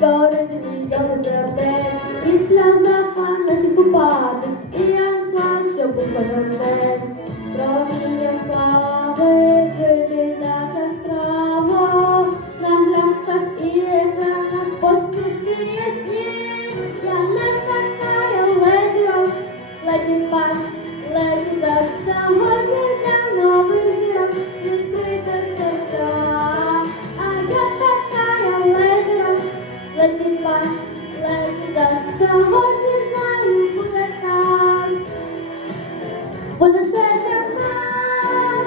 підкорити мільйони сердець, і сльоза пам'ять купати, і я знаю, що був кожен. Проміння слави, жити так яскраво, на глянцях і екранах посмішки ясні. Я не така, я леді Рос, леді Пак, леді Дак. Сьогодні леді Дак. Сьогодні знаю, буде так. Буде все для нас.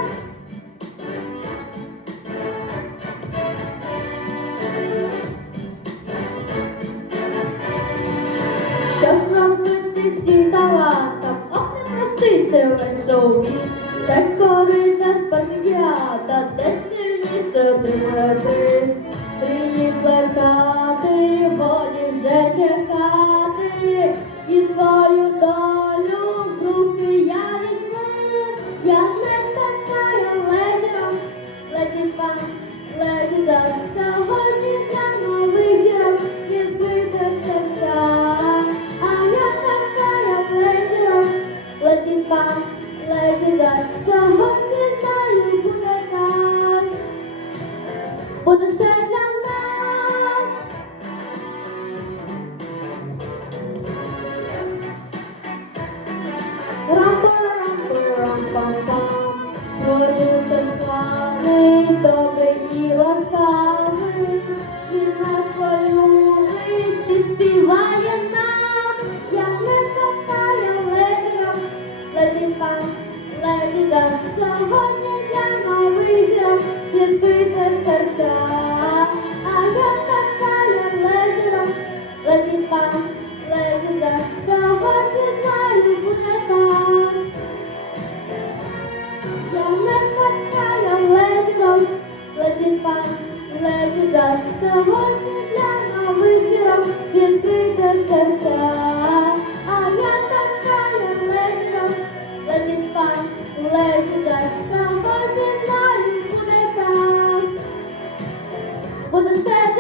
Щоб робити талантам, ох, не простий це весь шоу Це корита спартакіада, де сильніше отримує Буде все для нас. Родився славний, добрий і ласкавий. Він нас полюбить, підспіває нам. Я не така, я леді Рок, пан, Дак. Сьогодні для нових зірок відкрите серця. А я така, леді Рок, леді пан, Дак. Сьогодні знаю, так. Я не така, леді Рок, леді пан, Дак. Сьогодні для нових зірок відкрите серця. не дасть там, бо не знаю, буде так. Буде все